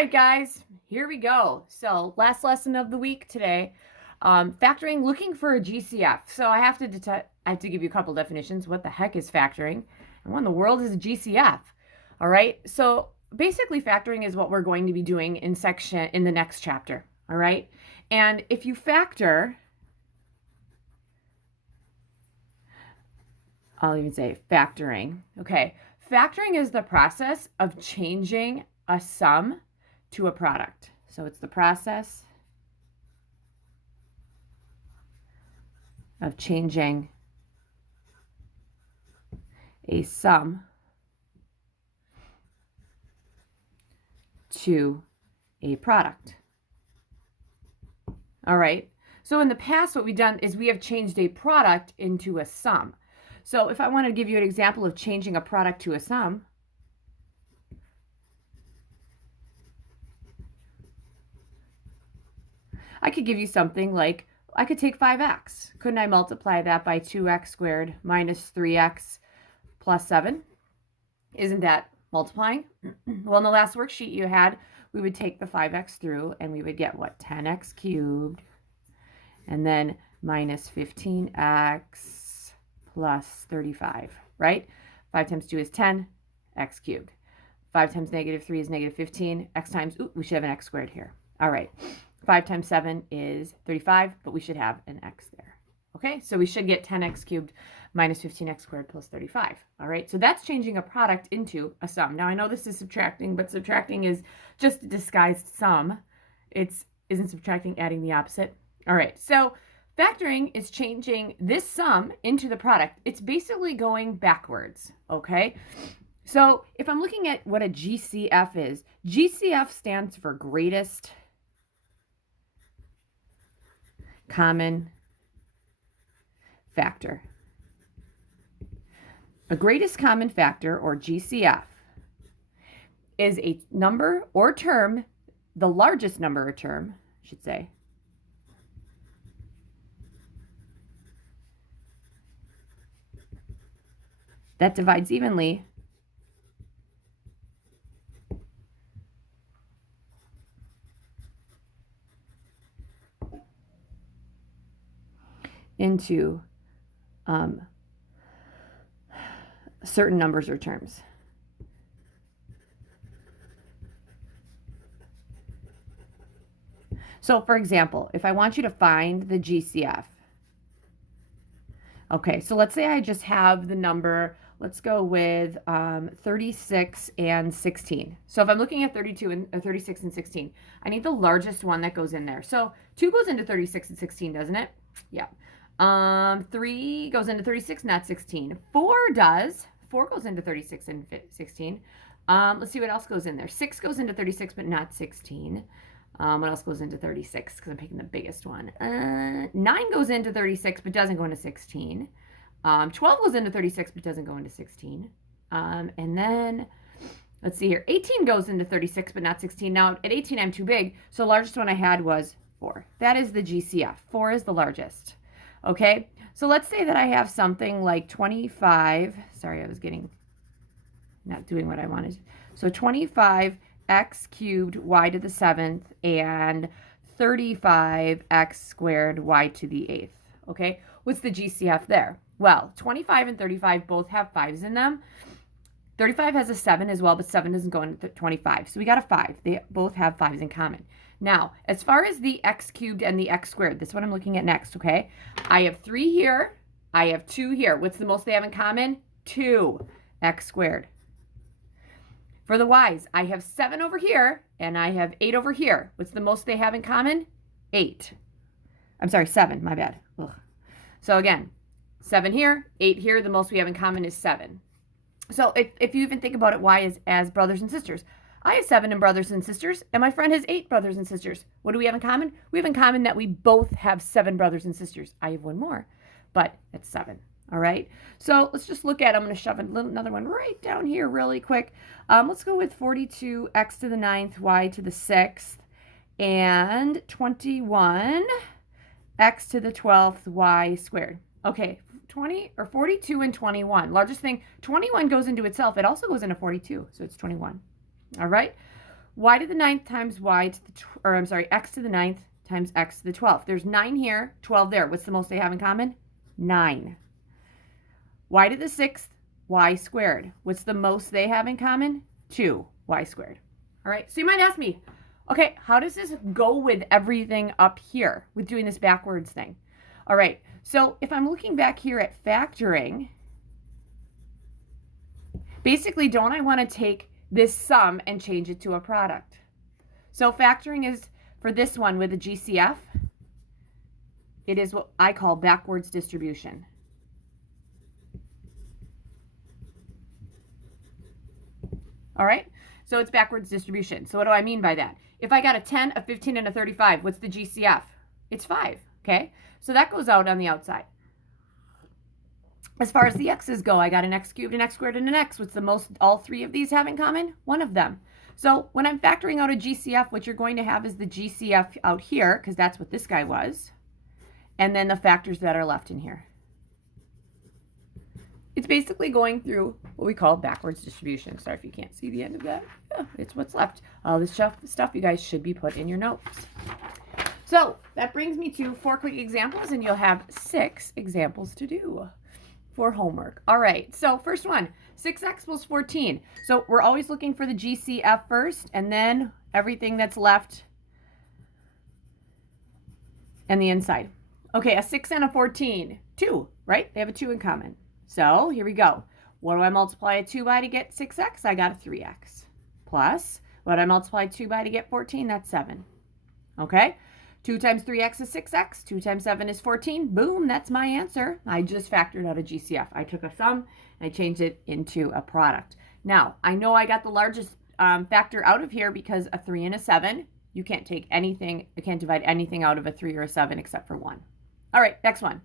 right, guys, here we go. So last lesson of the week today, factoring, looking for a GCF. So I have to give you a couple definitions. What the heck is factoring? And what in the world is a GCF? All right. So basically factoring is what we're going to be doing in the next chapter. All right. And if you factor, I'll even say factoring. Okay. Factoring is the process of changing a sum to a product. So it's the process of changing a sum to a product. All right. So in the past, what we've done is we have changed a product into a sum. So if I want to give you an example of changing a product to a sum, I could give you something like, I could take 5x. Couldn't I multiply that by 2x squared minus 3x plus 7? Isn't that multiplying? Well, in the last worksheet you had, we would take the 5x through and we would get what? 10x cubed and then minus 15x plus 35, right? 5 times 2 is 10, x cubed. 5 times negative 3 is negative 15, x times, we should have an x squared here. All right. 5 times 7 is 35, but we should have an x there. Okay, so we should get 10x cubed minus 15x squared plus 35. All right, so that's changing a product into a sum. Now, I know this is subtracting, but subtracting is just a disguised sum. Isn't subtracting adding the opposite? All right, so factoring is changing this sum into the product. It's basically going backwards, okay? So if I'm looking at what a GCF is, GCF stands for greatest common factor. A greatest common factor, or GCF, is a number or term, the largest number or term, I should say, that divides evenly into certain numbers or terms. So, for example, if I want you to find the GCF, okay, so let's say I just have the number, let's go with 36 and 16. So if I'm looking at 32 and 36 and 16, I need the largest one that goes in there. So 2 goes into 36 and 16, doesn't it? Yeah. 3 goes into 36, not 16. 4 does. 4 goes into 36 and 16. Let's see what else goes in there. 6 goes into 36, but not 16. What else goes into 36? Because I'm picking the biggest one. 9 goes into 36, but doesn't go into 16. 12 goes into 36, but doesn't go into 16. And then, let's see here. 18 goes into 36, but not 16. Now, at 18, I'm too big. So the largest one I had was 4. That is the GCF. 4 is the largest. Okay, so let's say that I have something like 25. Sorry, I was not doing what I wanted. So 25 x cubed y to the 7th and 35 x squared y to the 8th. Okay, what's the GCF there? Well, 25 and 35 both have 5s in them. 35 has a 7 as well, but 7 doesn't go into 25. So we got a 5. They both have 5s in common. Now, as far as the x cubed and the x squared, this is what I'm looking at next, okay? I have 3 here. I have 2 here. What's the most they have in common? 2 x squared. For the y's, I have 7 over here, and I have 8 over here. What's the most they have in common? 8. I'm sorry, 7. My bad. Ugh. So again, 7 here, 8 here. The most we have in common is 7. So if you even think about it, y is as brothers and sisters. I have 7 brothers and sisters, and my friend has 8 brothers and sisters. What do we have in common? We have in common that we both have 7 brothers and sisters. I have one more, but it's 7. All right. So let's just look at, I'm going to shove another one right down here really quick. Let's go with 42 x to the 9th, y to the 6th, and 21 x to the 12th, y squared. Okay, 42 and 21. Largest thing, 21 goes into itself. It also goes into 42, so it's 21. All right. y to the ninth times y to the, x to the ninth times x to the 12th. There's 9 here, 12 there. What's the most they have in common? 9. Y to the 6th, y squared. What's the most they have in common? 2, y squared. All right, so you might ask me, okay, how does this go with everything up here with doing this backwards thing? All right, so if I'm looking back here at factoring, basically, don't I want to take this sum and change it to a product? So factoring is, for this one with a GCF, it is what I call backwards distribution. All right, so it's backwards distribution. So what do I mean by that? If I got a 10, a 15, and a 35, what's the GCF? It's 5, okay? So that goes out on the outside. As far as the x's go, I got an x cubed, an x squared, and an x. What's the most all 3 of these have in common? One of them. So when I'm factoring out a GCF, what you're going to have is the GCF out here, because that's what this guy was, and then the factors that are left in here. It's basically going through what we call backwards distribution. Sorry if you can't see the end of that. Yeah, it's what's left. All this stuff you guys should be put in your notes. So that brings me to 4 quick examples, and you'll have 6 examples to do for homework. All right, so first one, 6x plus 14. So we're always looking for the GCF first, and then everything that's left and the inside. Okay, a 6 and a 14, 2, right? They have a 2 in common. So here we go. What do I multiply a 2 by to get 6x? I got a 3x. Plus, what do I multiply 2 by to get 14? That's 7. Okay? 2 times 3x is 6x. 2 times 7 is 14. Boom, that's my answer. I just factored out a GCF. I took a sum and I changed it into a product. Now, I know I got the largest factor out of here because a 3 and a 7. You can't take anything, you can't divide anything out of a 3 or a 7 except for 1. All right, next one.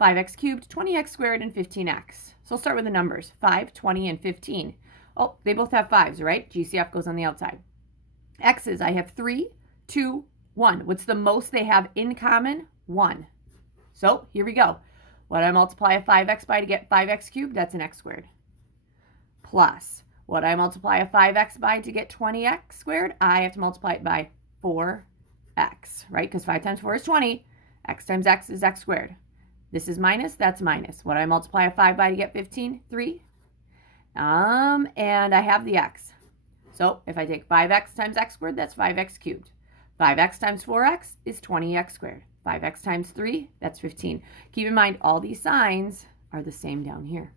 5x cubed, 20x squared, and 15x. So I'll start with the numbers. 5, 20, and 15. Oh, they both have 5s, right? GCF goes on the outside. X's, I have 3, 2, 1. What's the most they have in common? 1. So here we go. What do I multiply a 5x by to get 5x cubed? That's an x squared. Plus, what do I multiply a 5x by to get 20x squared? I have to multiply it by 4x, right? Because 5 times 4 is 20. X times x is x squared. This is minus, that's minus. What do I multiply a 5 by to get 15? 3. And I have the x. So if I take 5x times x squared, that's 5x cubed. 5x times 4x is 20x squared. 5x times 3, that's 15. Keep in mind, all these signs are the same down here.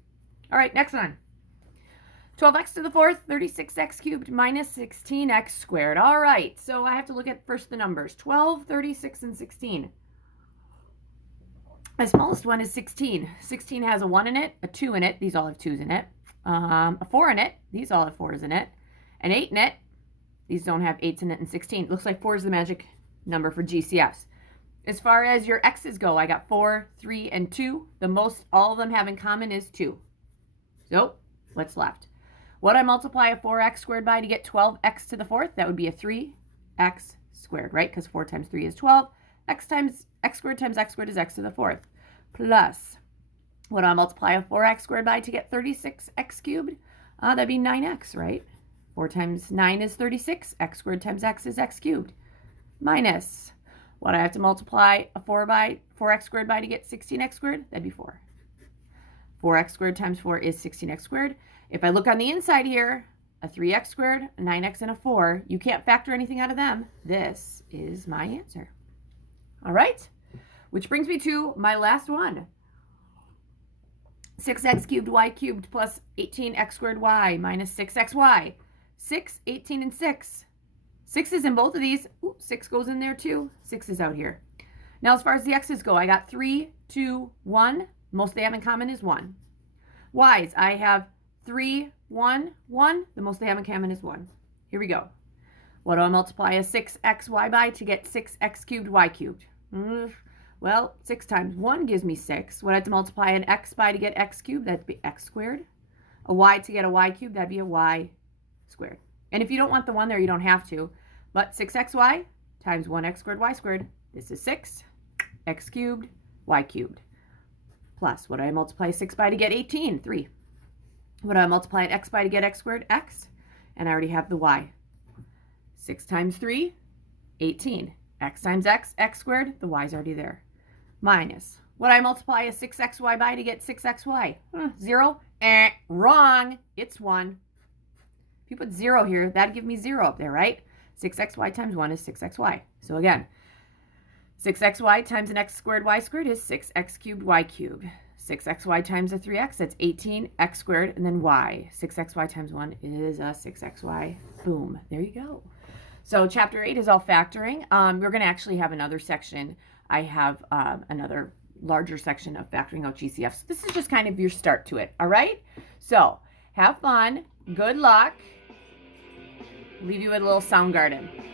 All right, next one. 12x to the 4th, 36x cubed minus 16x squared. All right, so I have to look at first the numbers. 12, 36, and 16. My smallest one is 16. 16 has a 1 in it, a 2 in it. These all have 2s in it. A 4 in it. These all have 4s in it. An 8 in it. These don't have 8s in it, and 16. It looks like 4 is the magic number for GCFs. As far as your x's go, I got 4, 3, and 2. The most all of them have in common is 2. So what's left? What do I multiply a 4x squared by to get 12x to the 4th? That would be a 3x squared, right? Because 4 times 3 is 12. X squared times x squared is x to the 4th. Plus, what do I multiply a 4x squared by to get 36x cubed? That'd be 9x, right? 4 times 9 is 36. X squared times x is x cubed. Minus, what do I have to multiply a 4x squared by to get 16x squared? That'd be 4. 4x squared times 4 is 16x squared. If I look on the inside here, a 3x squared, a 9x, and a 4, you can't factor anything out of them. This is my answer. All right, which brings me to my last one. 6x cubed y cubed plus 18x squared y minus 6xy. 6, 18, and 6. 6 is in both of these. Ooh, 6 goes in there too. 6 is out here. Now, as far as the x's go, I got 3, 2, 1. Most they have in common is 1. Y's, I have 3, 1, 1. The most they have in common is 1. Here we go. What do I multiply a 6xy by to get 6x cubed y cubed? Well, 6 times 1 gives me 6. What I have to multiply an x by to get x cubed? That'd be x squared. A y to get a y cubed? That'd be a y squared. And if you don't want the 1 there, you don't have to. But 6xy times 1x squared y squared. This is 6 x cubed y cubed. Plus, what do I multiply 6 by to get 18? 3. What do I multiply an x by to get x squared? X. And I already have the y. 6 times 3, 18. X times x, x squared, the y's already there. Minus, what I multiply a 6xy by to get 6xy? 0? Wrong. It's 1. If you put 0 here, that'd give me 0 up there, right? 6xy times 1 is 6xy. So again, 6xy times an x squared y squared is 6x cubed y cubed. 6xy times a 3x, that's 18x squared, and then y. 6xy times 1 is a 6xy. Boom. There you go. So chapter 8 is all factoring. We're going to actually have another section. I have another larger section of factoring out GCF. So this is just kind of your start to it. All right? So have fun. Good luck. Leave you with a little Soundgarden.